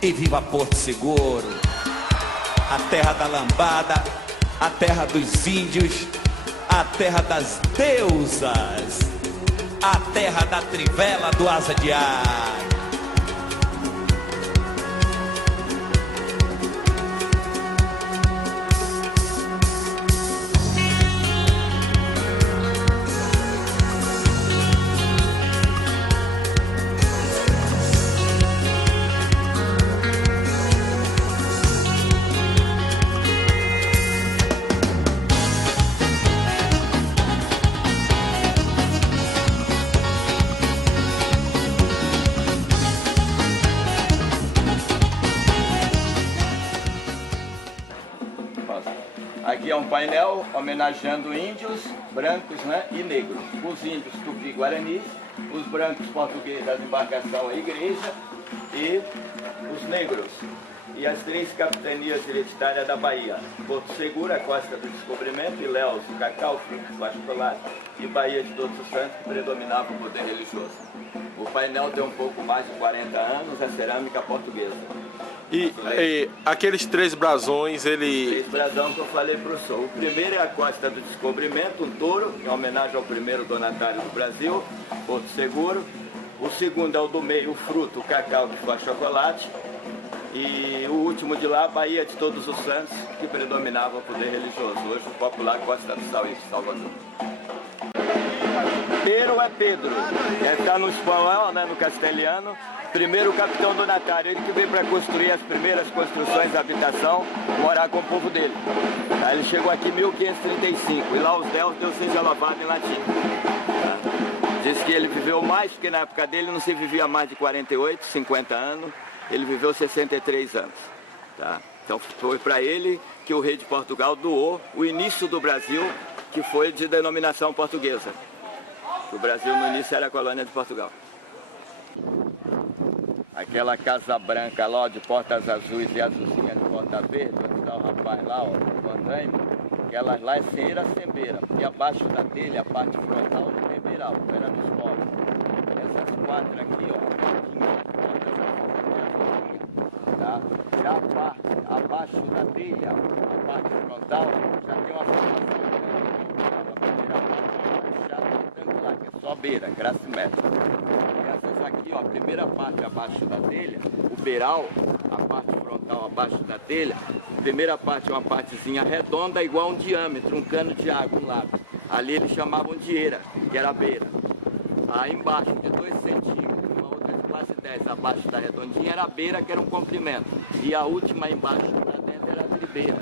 E viva Porto Seguro, a terra da lambada, a terra dos índios, a terra das deusas, a terra da trivela do asa de ar. Aqui é um painel homenageando índios, brancos, né, e negros. Os índios tupi-guaranis, os brancos portugueses da embarcação, a igreja, e os negros. E as 3 capitanias hereditárias da Bahia: Porto Seguro, a Costa do Descobrimento, Ilhéus, Cacau, Frutos, Chocolate, e Bahia de Todos os Santos, que predominava o poder religioso. O painel tem um pouco mais de 40 anos, é cerâmica portuguesa. E aqueles 3 brasões, ele... 3 brasões que eu falei para o senhor. O primeiro é a Costa do Descobrimento, um touro, em homenagem ao primeiro donatário do Brasil, Porto Seguro. O segundo é o do meio, o fruto, o cacau, que foi chocolate. E o último de lá, Bahia de Todos os Santos, que predominava o poder religioso. Hoje o popular Costa do Salvador. Pedro é Pedro, está no espanhol, né, no castelhano. Primeiro capitão donatário, ele que veio para construir as primeiras construções da habitação, morar com o povo dele. Aí ele chegou aqui em 1535, e lá os Deus seja louvado em latim. Diz que ele viveu mais, porque na época dele não se vivia mais de 48, 50 anos, ele viveu 63 anos. Tá? Então foi para ele que o rei de Portugal doou o início do Brasil, que foi de denominação portuguesa. O Brasil no início era a colônia de Portugal. Aquela casa branca lá, ó, de portas azuis e azulzinha de porta verde, onde está o rapaz lá, ó, o andaime, aquelas lá é ceira sembeira, e abaixo da telha, a parte frontal do beiral, era dos povos. Essas 4 aqui, ó, tinha as portas azuis, tá? Já a parte abaixo da telha, a parte frontal, já tem uma formação lá, que é só beira, graça métrica. Aqui, ó, a primeira parte abaixo da telha, o beiral, a parte frontal abaixo da telha, a primeira parte é uma partezinha redonda igual a um diâmetro, um cano de água, um lado. Ali eles chamavam de eira, que era a beira. Aí embaixo, de 2 centímetros, uma outra de quase 10 abaixo da redondinha, era a beira, que era um comprimento. E a última embaixo, lá dentro, era a tribeira.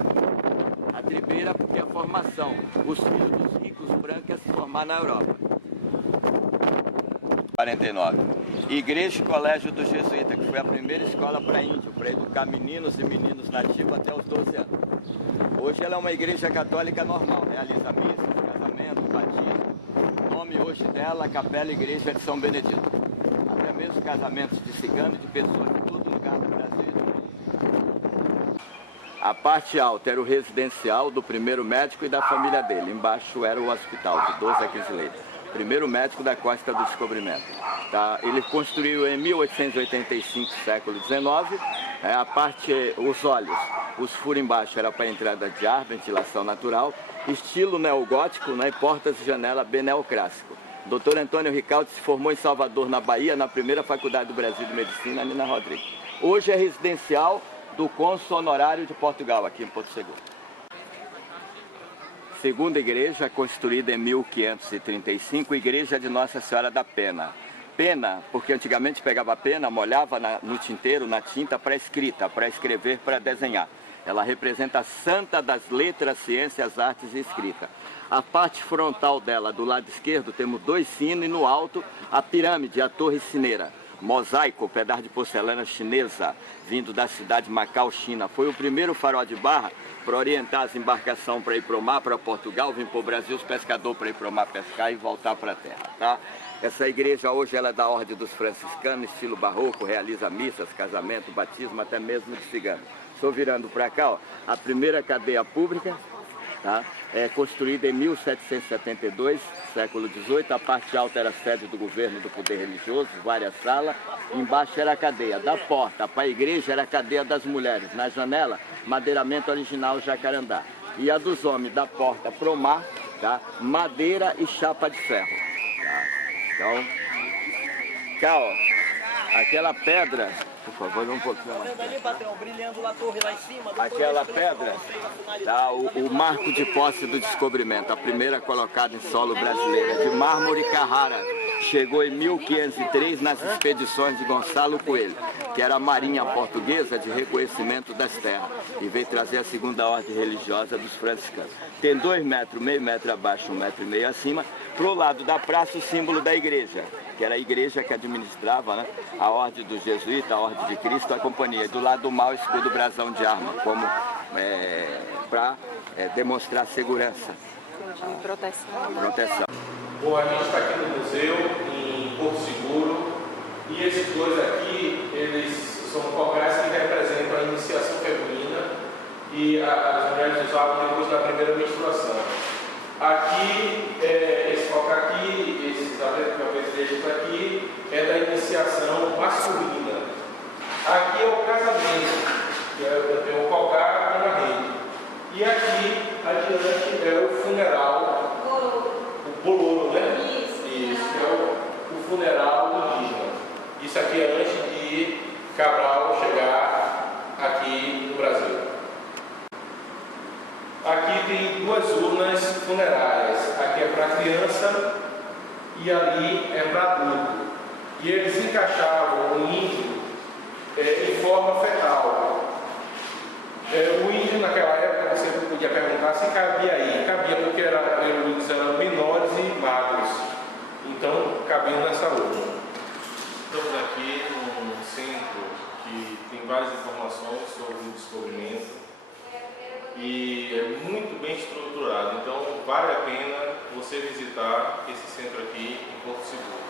A tribeira porque é a formação. Os filhos dos ricos brancos iam se formar na Europa. 49. Igreja e Colégio dos Jesuítas, que foi a primeira escola para índio, para educar meninos e meninos nativos até os 12 anos. Hoje ela é uma igreja católica normal, realiza missas, casamento, batismo. O nome hoje dela, Capela Igreja de São Benedito. Até mesmo casamentos de ciganos, de pessoas de todo lugar do Brasil. A parte alta era o residencial do primeiro médico e da família dele. Embaixo era o hospital, de 12 a 15 leitos. Primeiro médico da Costa do Descobrimento. Tá? Ele construiu em 1885, século XIX, a parte, os olhos, os furos embaixo era para entrada de ar, ventilação natural, estilo neogótico, né, portas e janela bem neoclássico. Dr. Antônio Ricaldi se formou em Salvador, na Bahia, na primeira faculdade do Brasil de Medicina, Nina Rodrigues. Hoje é residencial do cônsul honorário de Portugal, aqui em Porto Seguro. Segunda igreja, construída em 1535, igreja de Nossa Senhora da Pena. Pena, porque antigamente pegava pena, molhava no tinteiro, na tinta, para escrita, para escrever, para desenhar. Ela representa a santa das letras, ciências, artes e escrita. A parte frontal dela, do lado esquerdo, temos 2 sinos e no alto a pirâmide, a torre sineira. Mosaico, pedaço de porcelana chinesa, vindo da cidade de Macau, China. Foi o primeiro farol de barra para orientar as embarcações para ir para o mar, para Portugal, vir para o Brasil, os pescadores para ir para o mar pescar e voltar para a terra, tá? Essa igreja hoje ela é da ordem dos franciscanos, estilo barroco, realiza missas, casamento, batismo, até mesmo de cigano. Estou virando para cá, ó, a primeira cadeia pública, tá? É construída em 1772, século XVIII. A parte alta era a sede do governo do poder religioso, várias salas. Embaixo era a cadeia. Da porta para a igreja era a cadeia das mulheres. Na janela, madeiramento original jacarandá. E a dos homens, da porta para o mar, tá? Madeira e chapa de ferro. Tá? Então, cá, ó, aquela pedra, por favor, um pouquinho mais. Brilhando lá, torre lá em cima. Aquela pedra, tá, o marco de posse do descobrimento, a primeira colocada em solo brasileiro, de mármore Carrara. Chegou em 1503 nas expedições de Gonçalo Coelho, que era a marinha portuguesa de reconhecimento das terras, e veio trazer a segunda ordem religiosa dos franciscanos. Tem 2 metros, meio metro abaixo, 1,5 metro acima. Pro lado da praça, o símbolo da igreja, que era a igreja que administrava, né, a ordem dos jesuítas, a ordem de Cristo, a companhia. E do lado do mal, escudo brasão de arma, como para demonstrar segurança. Proteção. Bom, a gente está aqui no museu, em Porto Seguro, e esses dois aqui, eles são cocais que representam a iniciação feminina e as mulheres usavam depois da primeira menstruação. Aqui, esse cocar aqui, esses apetrechos aqui, é da iniciação masculina. Aqui é o casamento, que é o cocar com a rede. E aqui, adiante, é o funeral. O boloro, né? Isso é o funeral indígena. Isso aqui é antes de Cabral chegar aqui no Brasil. Aqui tem 2 urnas funerárias. Aqui é para criança e ali é para adulto. E eles encaixavam o índio em forma fetal. O índio naquela época, você podia perguntar se cabia aí. Cabia porque eles eram menores e magros. Então, cabiam nessa urna. Estamos aqui num centro que tem várias informações sobre o descobrimento e é muito bem estruturado. Então, vale a pena você visitar esse centro aqui em Porto Seguro.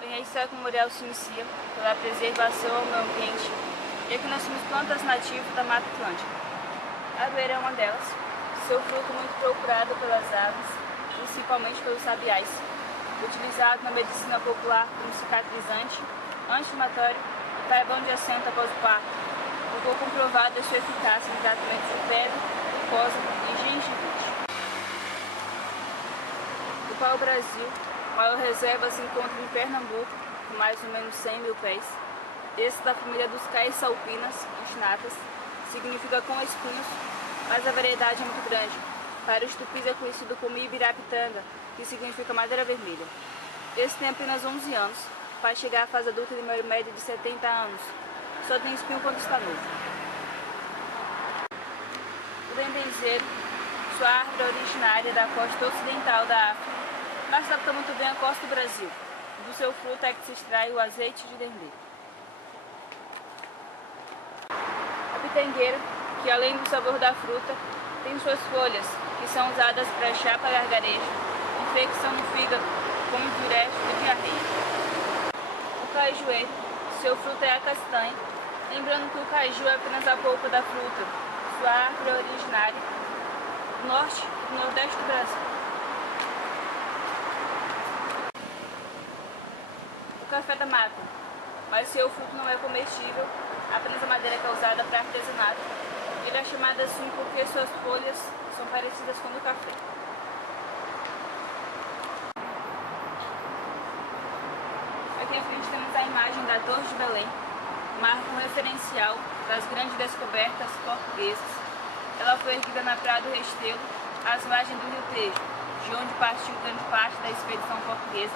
Bem, a história memorial se inicia pela preservação ao meio ambiente. E aqui nós temos plantas nativas da Mata Atlântica. A aroeira é uma delas, seu fruto muito procurado pelas aves, principalmente pelos sabiás, utilizado na medicina popular como cicatrizante, anti-inflamatório e para de assento após o parto. Ficou comprovada a sua eficácia no tratamento de febre, mucosa e gengivite. Do pau-brasil, a maior reserva se encontra em Pernambuco, com mais ou menos 100 mil pés. Esse da família dos caissalpinas, ostinatas, significa com espinhos, mas a variedade é muito grande. Para os tupis é conhecido como ibirapitanga, que significa madeira vermelha. Esse tem apenas 11 anos, faz chegar à fase adulta de maior média de 70 anos. Só tem espinho quando está novo. O dendenzeiro, sua árvore originária da costa ocidental da África, mas se adapta muito bem à costa do Brasil. Do seu fruto é que se extrai o azeite de dendê. A pitangueira, que além do sabor da fruta, tem suas folhas, que são usadas para chapa gargarejo, infecção no fígado, como diurético e diarreia. O caijueiro, seu fruto é a castanha, lembrando que o caju é apenas a polpa da fruta, sua árvore é originária do norte e do nordeste do Brasil. O café da mata, mas seu fruto não é comestível, apenas a madeira que é usada para artesanato. Ele é chamado assim porque suas folhas são parecidas com o do café. Aqui em frente temos a imagem da Torre de Belém, marca referencial das grandes descobertas portuguesas. Ela foi erguida na Praia do Restelo, às margens do Rio Tejo, de onde partiu grande parte da expedição portuguesa.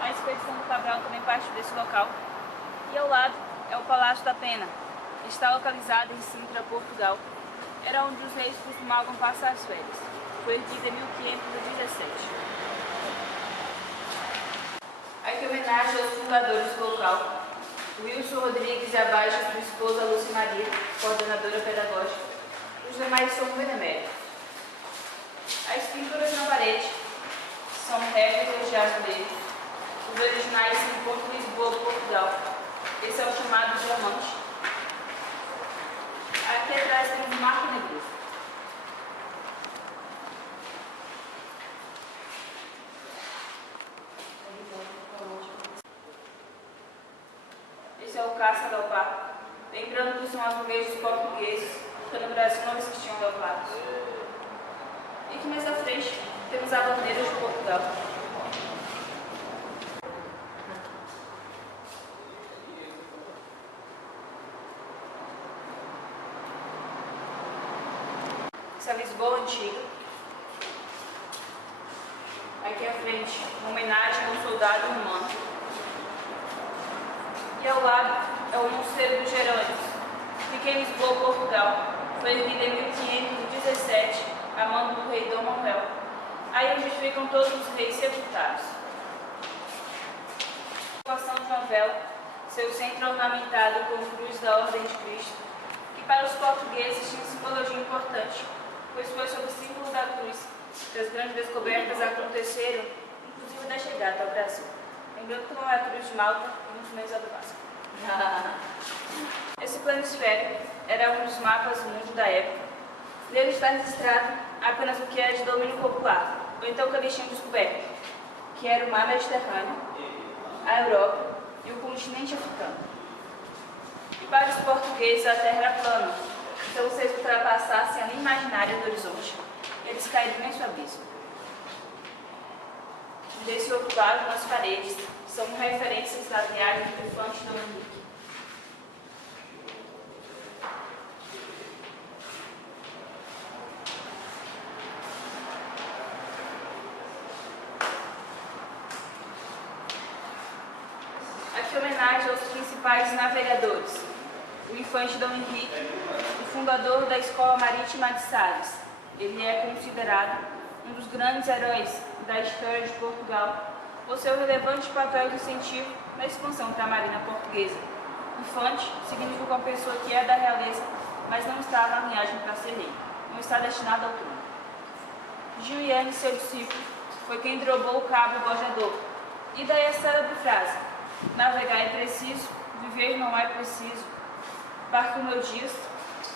A expedição do Cabral também partiu desse local. E ao lado é o Palácio da Pena. Está localizado em Sintra, Portugal. Era onde os reis costumavam passar as férias. Foi erguida em 1517. Aqui homenagem aos fundadores do local. Wilson Rodrigues e abaixo sua esposa Lúcia Maria, coordenadora pedagógica. Os demais são beneméritos. As pinturas na parede são réplicas de azulejos. Os originais se encontram em Lisboa, Portugal. Esse é o chamado diamante. Aqui atrás temos o Marco Negro. salvar, lembrando que são as mulheres dos portugueses, porque no Brasil não existiam lavados. E aqui mais à frente temos a bandeira de Portugal. Essa é a Lisboa antiga. Aqui à frente, uma homenagem a um soldado romano. E ao lado é o Mosteiro dos Gerônimos, que fica em Lisboa, Portugal. Foi erguido em 1517, a mando do rei Dom Manuel. Aí onde ficam todos os reis sepultados. A São João Velho, seu centro ornamentado com cruz da Ordem de Cristo, que para os portugueses tinha simbologia importante, pois foi sob o símbolo da cruz que as grandes descobertas aconteceram, inclusive da chegada ao Brasil. Lembrando que não é a cruz de Malta e muito menos a do Vasco. Esse planisfério era um dos mapas do mundo da época. Nele está registrado apenas o que era de domínio popular, ou então o que eles tinham descoberto, que era o mar Mediterrâneo, a Europa e o continente africano. E para os portugueses a terra era plana, então se eles ultrapassassem a linha imaginária do horizonte, eles caíram no imenso abismo. Desse outro lado, nas paredes, são referências da viagem do infante Dom Henrique. Aqui homenagem aos principais navegadores. O infante Dom Henrique, o fundador da Escola Marítima de Sales. Ele é considerado um dos grandes heróis da história de Portugal, por seu relevante papel de incentivo na expansão da Marinha Portuguesa. Infante significa uma pessoa que é da realeza, mas não está na linhagem para ser rei, não está destinado ao trono. Giliane, seu discípulo, foi quem drobou o cabo gojador. E daí a célebre frase: navegar é preciso, viver não é preciso. Bartolomeu Dias,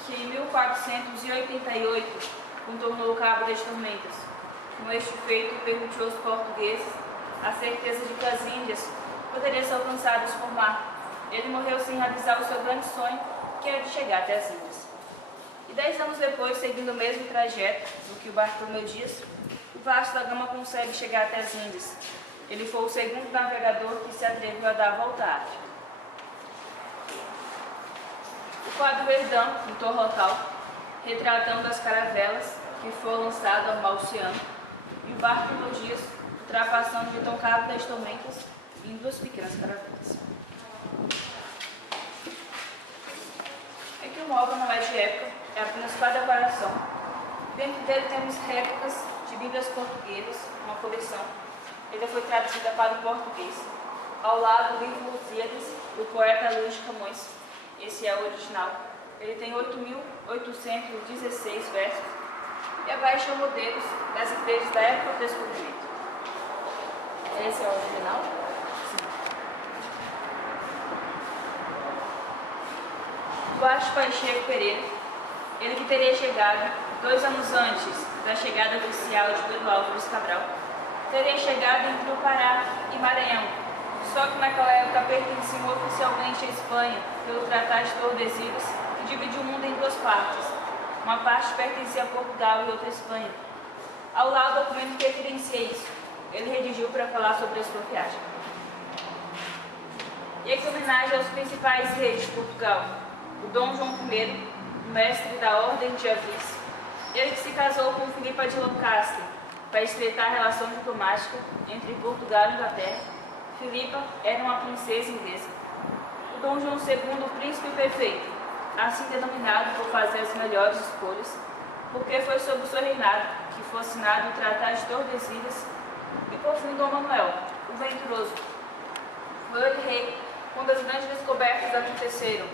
que em 1488 contornou o Cabo das Tormentas. Com este feito, permitiu aos portugueses a certeza de que as Índias poderiam ser alcançadas por mar. Ele morreu sem realizar o seu grande sonho, que era de chegar até as Índias. E 10 anos depois, seguindo o mesmo trajeto do que o Bartolomeu Dias, o Vasco da Gama consegue chegar até as Índias. Ele foi o segundo navegador que se atreveu a dar a volta à África. O quadro Verdão, pintor local, retratando as caravelas que foram lançadas ao mar Oceano, e o Bartolomeu Dias ultrapassando então o Cabo das Tormentas em 2 pequenas caravelas. Aqui o móvel não é de época, é apenas para decoração. Dentro dele temos réplicas de Bíblias portuguesas, uma coleção. Ele foi traduzida para o português. Ao lado, o livro Lusíadas, do poeta Luís de Camões. Esse é o original. Ele tem 8.816 versos. E abaixo são modelos das igrejas da época do descobrimento. Esse é o original? Sim. Baixo Pacheco Pereira, ele que teria chegado 2 anos antes da chegada oficial de Pedro Álvares Cabral, teria chegado entre o Pará e Maranhão, só que naquela época pertenciam oficialmente à Espanha pelo Tratado de Tordesilhas, que dividiu o mundo em 2 partes. Uma parte pertencia a Portugal e outra a Espanha. Ao lado, o documento que evidencia isso. Ele redigiu para falar sobre a sua viagem. E aqui homenagem aos principais reis de Portugal. O Dom João I, mestre da Ordem de Avis. Ele que se casou com Filipa de Lancaster para estreitar a relação diplomática entre Portugal e Inglaterra. Filipa era uma princesa inglesa. O Dom João II, o príncipe perfeito, assim denominado por fazer as melhores escolhas, porque foi sob o seu reinado que foi assinado o Tratado de Tordesilhas. E por fim, Dom Manuel, o venturoso. Foi ele rei quando as grandes descobertas aconteceram,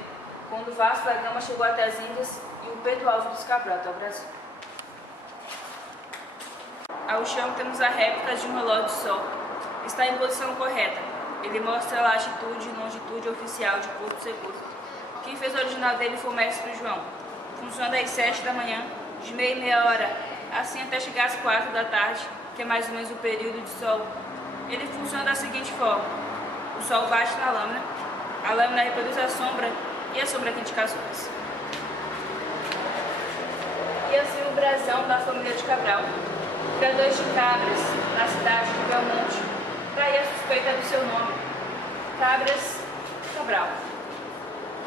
quando o Vasco da Gama chegou até as Índias e o Pedro Álvares Cabral até o Brasil. Ao chão temos a réplica de um relógio de sol. Está em posição correta. Ele mostra a latitude e longitude oficial de Porto Seguro. Quem fez o original dele foi o mestre João. Funciona das 7 da manhã, de meia hora, assim até chegar às 4 da tarde, que é mais ou menos o período de sol. Ele funciona da seguinte forma: o sol bate na lâmina, A lâmina reproduz a sombra e a sombra tem indicações. E assim o brasão da família de Cabral, criadores de cabras na cidade de Belmonte, traía a suspeita do seu nome, Cabras Cabral.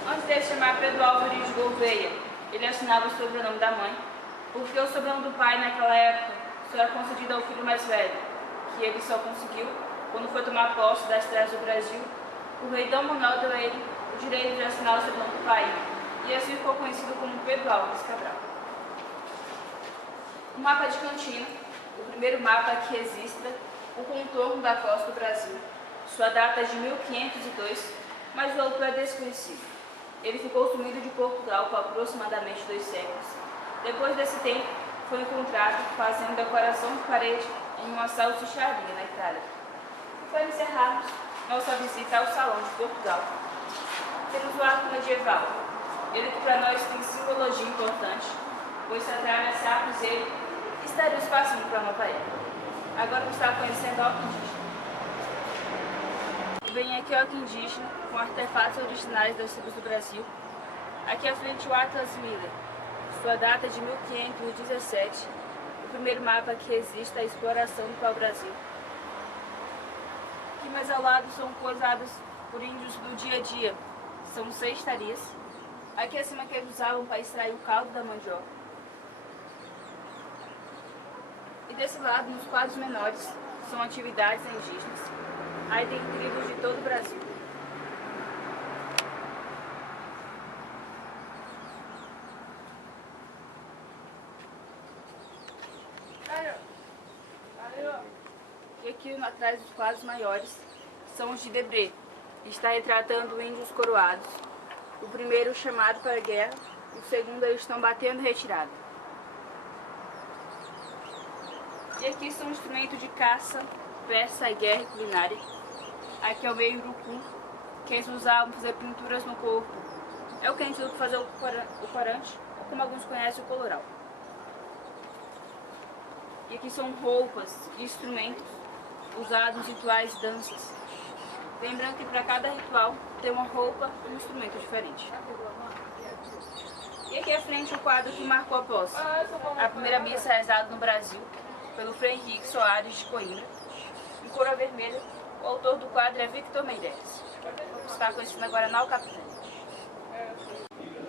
Antes de se chamar Pedro Álvares de Gouveia, ele assinava o sobrenome da mãe, porque o sobrenome do pai naquela época só era concedido ao filho mais velho, que ele só conseguiu quando foi tomar posse das terras do Brasil. O rei Dom Manuel deu a ele o direito de assinar o sobrenome do pai, e assim ficou conhecido como Pedro Álvares Cabral. O mapa de Cantina, o primeiro mapa que registra o contorno da costa do Brasil. Sua data é de 1502, mas o autor é desconhecido. Ele ficou sumido de Portugal por aproximadamente 2 séculos. Depois desse tempo, foi encontrado fazendo decoração de parede em uma salsicharia na Itália. Para encerrarmos nossa visita ao Salão de Portugal, temos o arco medieval. Ele que para nós tem simbologia importante, pois se atravessarmos ele, estaremos passando por uma parede. Agora você está conhecendo o arco indígena. Vem aqui o arco indígena, com artefatos originais das tribos do Brasil. Aqui à frente o Atlas Miller. Sua data é de 1517, o primeiro mapa que resiste à exploração do pau-brasil. Aqui mais ao lado são coisados por índios do dia a dia. São 6 tarias. Aqui acima que eles usavam para extrair o caldo da mandioca. E desse lado, nos quadros menores, são atividades indígenas. Aí tem tribos de todo o Brasil. E aqui atrás dos quadros maiores são os de Debré, que está retratando índios coroados. O primeiro chamado para a guerra, o segundo eles estão batendo retirada. E aqui são instrumentos de caça, peça e guerra e culinária. Aqui é o meio urucum, que eles usavam para fazer pinturas no corpo. É o que a gente usa para fazer o corante, ou como alguns conhecem, o coloral. E aqui são roupas e instrumentos usados nos rituais e danças. Lembrando que para cada ritual tem uma roupa e um instrumento diferente. E aqui à frente o quadro que marcou a posse. A primeira missa rezada no Brasil pelo Frei Henrique Soares de Coimbra. Em cor vermelha, o autor do quadro é Victor Mendes. Você está conhecendo agora Nau Capitã.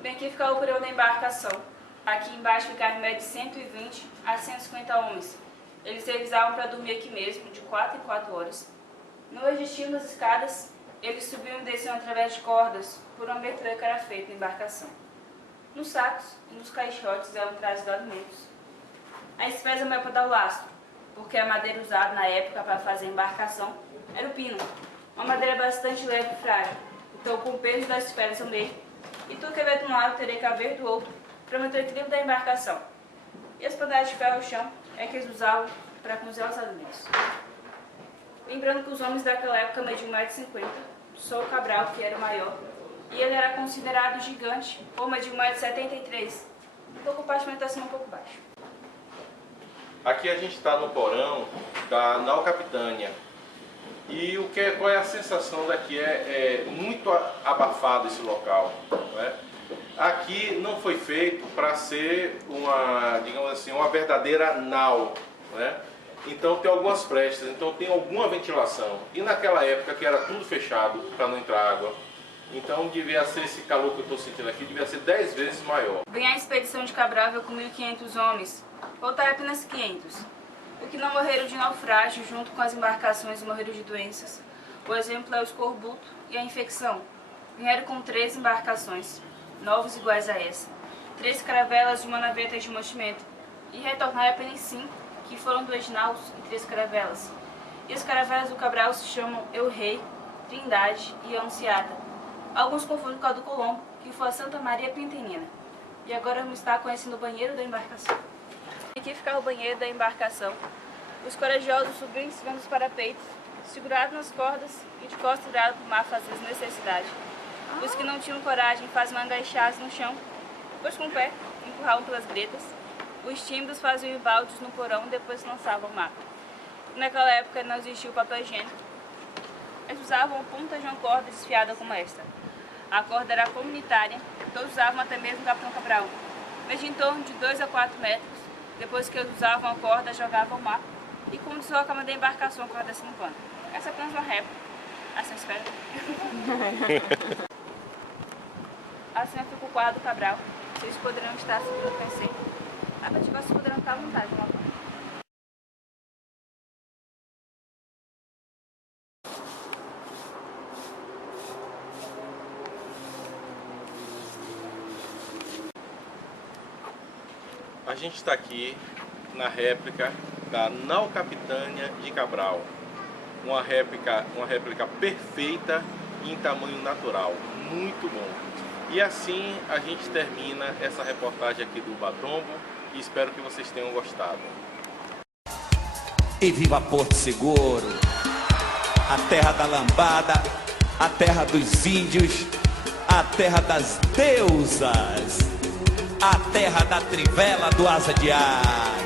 Bem, aqui fica o período da embarcação. Aqui embaixo fica em média de 120 a 150 homens. Eles revisavam para dormir aqui mesmo, de 4 em 4 horas. No destino das escadas, eles subiam e desciam através de cordas por uma abertura que era feita na embarcação. Nos sacos e nos caixotes eram trazidos alimentos. A espécie não é para dar o lastro, porque a madeira usada na época para fazer a embarcação era o pino, uma madeira bastante leve e frágil. Então, com o peso das espécies ao meio, e tudo que haver de um lado teria que haver do outro para manter o equilíbrio da embarcação. E as paneladas de ferro ao chão é que eles usavam para cozinhar os alimentos. Lembrando que os homens daquela época mediam 1,50 m, só o Cabral, que era o maior, e ele era considerado gigante, ou mediu 1,73 m, então o compartimento acima um pouco baixo. Aqui a gente está no porão da Nau Capitânia. E qual é a sensação daqui? É muito abafado esse local, não é? Aqui não foi feito para ser uma, digamos assim, uma verdadeira nau, né? Então tem algumas frestas, então tem alguma ventilação. E naquela época que era tudo fechado para não entrar água, então devia ser esse calor que eu estou sentindo aqui, devia ser 10 vezes maior. Vem a expedição de Cabral com 1.500 homens, voltaram apenas 500. O que não morreram de naufrágio junto com as embarcações e morreram de doenças. O exemplo é o escorbuto e a infecção. Vieram com 3 embarcações, novos iguais a essa, 3 caravelas e uma naveta de mantimento, e retornaram apenas 5, que foram 2 naus e 3 caravelas. E as caravelas do Cabral se chamam El Rei, Trindade e Anunciada. Alguns confundem com a do Colombo, que foi a Santa Maria Pentenina. E agora vamos estar conhecendo o banheiro da embarcação. Aqui fica o banheiro da embarcação. Os corajosos subiam em cima dos parapeitos, segurados nas cordas e de costas virados para o mar fazer as necessidades. Os que não tinham coragem faziam agachados no chão, depois com o pé, empurravam pelas gretas. Os tímidos faziam baldes no porão, depois lançavam o mar. Naquela época não existia o papel higiênico. Eles usavam pontas de uma corda desfiada como esta. A corda era comunitária, todos usavam, até mesmo o Capitão Cabral. Media em torno de 2 a 4 metros. Depois que eles usavam a corda, jogavam ao mar. E como deslocamento da embarcação, a corda desce no pano. Essa é apenas uma réplica. Assim espera. Assim fica o quadro Cabral. Vocês poderão estar seguindo o conhecer. A partir de agora vocês poderão estar à vontade. A gente está aqui na réplica da Nau Capitânia de Cabral. Uma réplica perfeita em tamanho natural. Muito bom. E assim a gente termina essa reportagem aqui do Batombo e espero que vocês tenham gostado. E viva Porto Seguro, a terra da lambada, a terra dos índios, a terra das deusas, a terra da trivela do Asa de Ar.